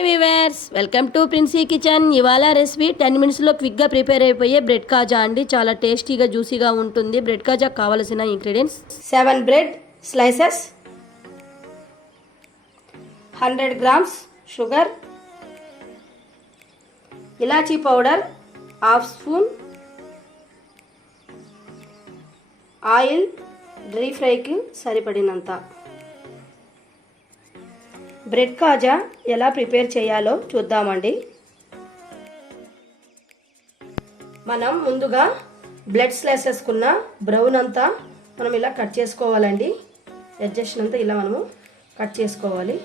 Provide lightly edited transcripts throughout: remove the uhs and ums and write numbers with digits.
Hi viewers, welcome to Princy kitchen. ఇవాళ recipe 10 మినిట్స్లో క్విక్గా ప్రిపేర్ అయిపోయే బ్రెడ్ కాజా అండి. చాలా టేస్టీగా జ్యూసీగా ఉంటుంది. బ్రెడ్ కాజా కావలసిన ingredients: 7 bread slices, 100 grams sugar, ఇలాచీ పౌడర్ హాఫ్ స్పూన్, ఆయిల్ డ్రీ ఫ్రైకి సరిపడినంత. బ్రెడ్ కాజా ఎలా ప్రిపేర్ చేయాలో చూద్దామండి. మనం ముందుగా బ్రెడ్ స్లైసెస్కున్న బ్రౌన్ అంతా మనం ఇలా కట్ చేసుకోవాలండి. ఎడ్జెషన్ అంతా ఇలా మనము కట్ చేసుకోవాలి.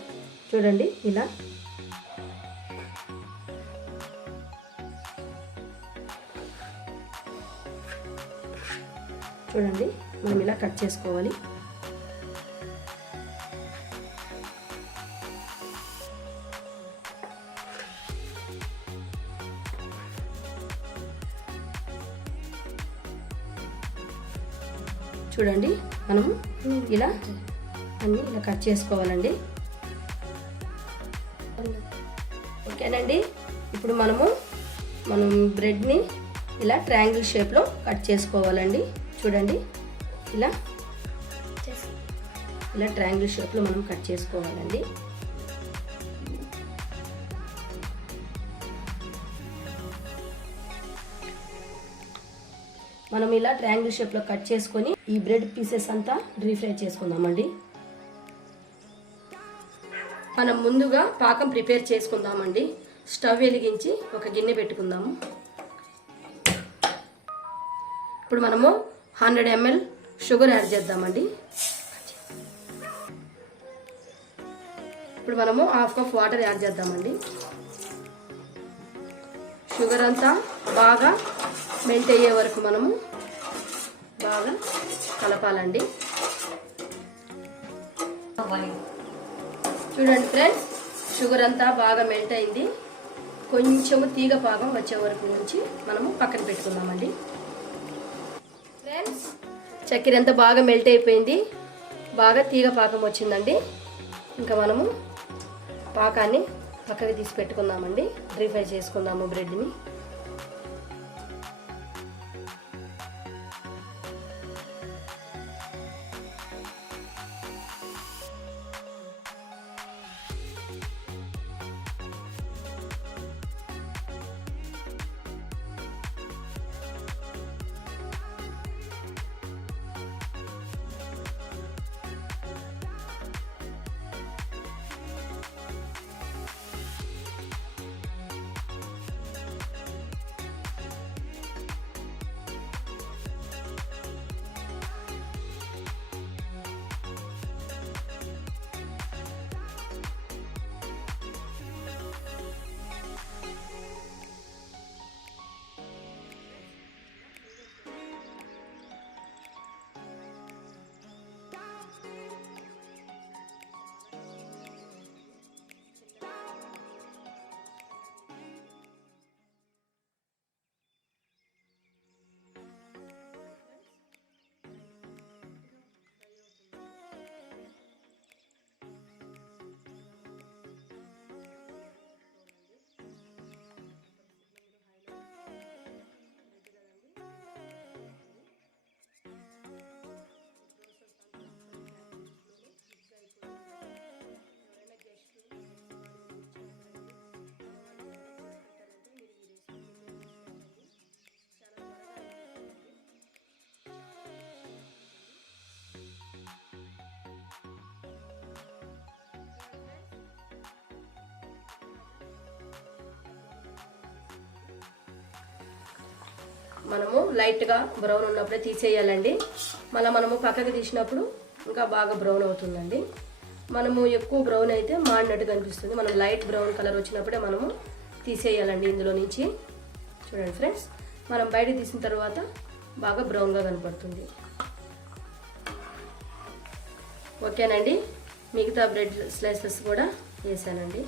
చూడండి, ఇలా చూడండి, మనం ఇలా కట్ చేసుకోవాలి. చూడండి, మనము ఇలా అన్నీ ఇలా కట్ చేసుకోవాలండి. ఓకేనండి. ఇప్పుడు మనం బ్రెడ్ని ఇలా ట్రయాంగిల్ షేప్లో కట్ చేసుకోవాలండి. చూడండి, ఇలా ట్రయాంగిల్ షేప్లో మనం కట్ చేసుకోవాలండి. మనం ఇలా ట్రయాంగిల్ షేప్లో కట్ చేసుకొని ఈ బ్రెడ్ పీసెస్ అంతా డ్రీ ఫ్రై చేసుకుందామండి. మనం ముందుగా పాకం ప్రిపేర్ చేసుకుందామండి. స్టవ్ వెలిగించి ఒక గిన్నె పెట్టుకుందాము. ఇప్పుడు మనము 100 ml షుగర్ యాడ్ చేద్దామండి. ఇప్పుడు మనము హాఫ్ కప్ వాటర్ యాడ్ చేద్దామండి. షుగర్ అంతా బాగా మెల్ట్ అయ్యే వరకు మనము బాగా కలపాలండి. చూడండి ఫ్రెండ్స్, షుగర్ అంతా బాగా మెల్ట్ అయింది. కొంచెము తీగ పాకం వచ్చే వరకు నుంచి మనము పక్కన పెట్టుకుందామండి. ఫ్రెండ్స్, చక్కెర అంతా బాగా మెల్ట్ అయిపోయింది. బాగా తీగ పాకం వచ్చిందండి. ఇంకా మనము పాకాన్ని పక్కకి తీసి పెట్టుకుందామండి. డ్రీ ఫ్రై చేసుకుందాము బ్రెడ్ని. మనము లైట్గా బ్రౌన్ ఉన్నప్పుడే తీసేయాలండి. మళ్ళీ మనము పక్కకి తీసినప్పుడు ఇంకా బాగా బ్రౌన్ అవుతుందండి. మనము ఎక్కువ బ్రౌన్ అయితే మాడినట్టు కనిపిస్తుంది. మనం లైట్ బ్రౌన్ కలర్ వచ్చినప్పుడే మనము తీసేయాలండి ఇందులో నుంచి. చూడండి ఫ్రెండ్స్, మనం బయట తీసిన తర్వాత బాగా బ్రౌన్గా కనపడుతుంది. ఓకేనండి. మిగతా బ్రెడ్ స్లైసెస్ కూడా వేసానండి.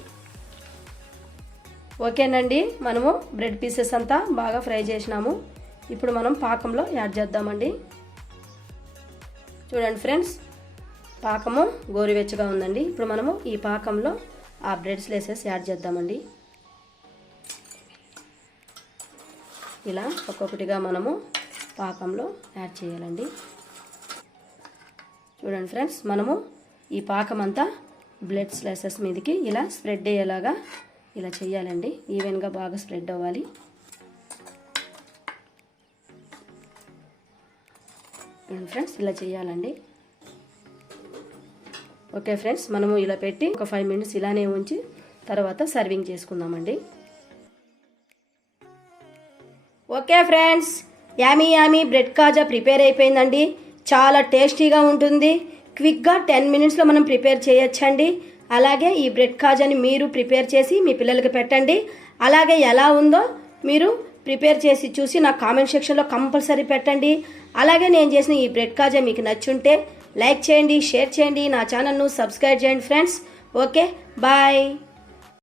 ఓకేనండి, మనము బ్రెడ్ పీసెస్ అంతా బాగా ఫ్రై చేసినాము. ఇప్పుడు మనం పాకంలో యాడ్ చేద్దామండి. చూడండి ఫ్రెండ్స్, పాకము గోరువెచ్చగా ఉందండి. ఇప్పుడు మనము ఈ పాకంలో ఆ బ్రెడ్ స్లైసెస్ యాడ్ చేద్దామండి. ఇలా ఒక్కొక్కటిగా మనము పాకంలో యాడ్ చేయాలండి. చూడండి ఫ్రెండ్స్, మనము ఈ పాకం అంతా బ్రెడ్ స్లైసెస్ మీదకి ఇలా స్ప్రెడ్ అయ్యేలాగా ఇలా చేయాలండి. ఈవెన్గా బాగా స్ప్రెడ్ అవ్వాలి. ఫ్రెండ్స్ ఇలా చేయాలండి. ఓకే ఫ్రెండ్స్, మనము ఇలా పెట్టి ఒక 5 మినిట్స్ ఇలానే ఉంచి తర్వాత సర్వింగ్ చేసుకుందామండి. ఓకే ఫ్రెండ్స్, యామీ బ్రెడ్ కాజా ప్రిపేర్ అయిపోయిందండి. చాలా టేస్టీగా ఉంటుంది. క్విక్గా 10 మినిట్స్లో మనం ప్రిపేర్ చేయొచ్చండి. అలాగే ఈ బ్రెడ్ కాజాని మీరు ప్రిపేర్ చేసి మీ పిల్లలకి పెట్టండి. అలాగే ఎలా ఉందో మీరు ప్రిపేర్ చేసి చూసి నాకు కామెంట్ సెక్షన్లో కంపల్సరీ పెట్టండి. అలాగే నేను చేసిన ఈ బ్రెడ్ కాజా మీకు నచ్చుంటే లైక్ చేయండి, షేర్ చేయండి, నా ఛానల్ను సబ్స్క్రైబ్ చేయండి ఫ్రెండ్స్. Okay, bye.